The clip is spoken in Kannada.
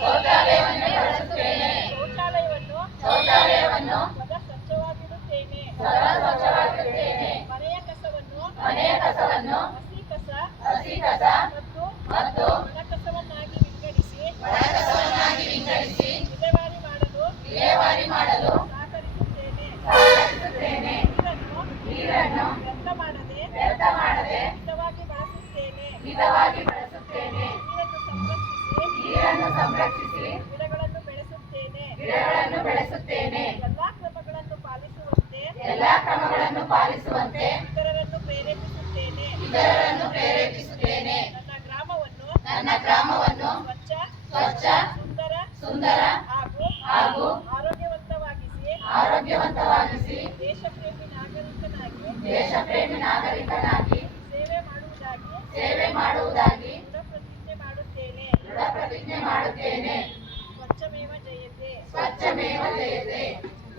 ಶೌಚಾಲಯವನ್ನೇ ಬಳಸುತ್ತೇನೆ. ಶೌಚಾಲಯವನ್ನು ಸದಾ ಸ್ವಚ್ಛವಾಗಿಡುತ್ತೇನೆ. ಮನೆಯ ಕಸವನ್ನು ಹಸಿ ಕಸ ಮತ್ತು ಒಣ ಕಸವನ್ನಾಗಿ ವಿಂಗಡಿಸಿ ವಿಲೇವಾರಿ ಮಾಡಲು ಸಹಕರಿಸುತ್ತೇನೆ. ನೀರನ್ನು ವ್ಯರ್ಥ ಮಾಡದೆ ಮಿತವಾಗಿ ಬಳಸುತ್ತೇನೆ. ನೀರನ್ನು ಸಂರಕ್ಷಿಸಿ ಗಿಡಗಳನ್ನು ಬೆಳೆಸುತ್ತೇನೆ. ಎಲ್ಲಾ ಕ್ರಮಗಳನ್ನು ಪಾಲಿಸುವಂತೆ ಇತರರನ್ನು ಪ್ರೇರೇಪಿಸುತ್ತೇನೆ. ನನ್ನ ಗ್ರಾಮವನ್ನು ಸ್ವಚ್ಛ ಸುಂದರ ಹಾಗೂ ಆರೋಗ್ಯವಂತವಾಗಿಸಿ ದೇಶಪ್ರೇಮಿ ನಾಗರಿಕನಾಗಿ ಸೇವೆ ಮಾಡುವುದಾಗಿ ದೃಢ ಪ್ರತಿಜ್ಞೆ ಮಾಡುತ್ತೇನೆ. ಸ್ವಚ್ಛಮೇವ ಜಯತೆ.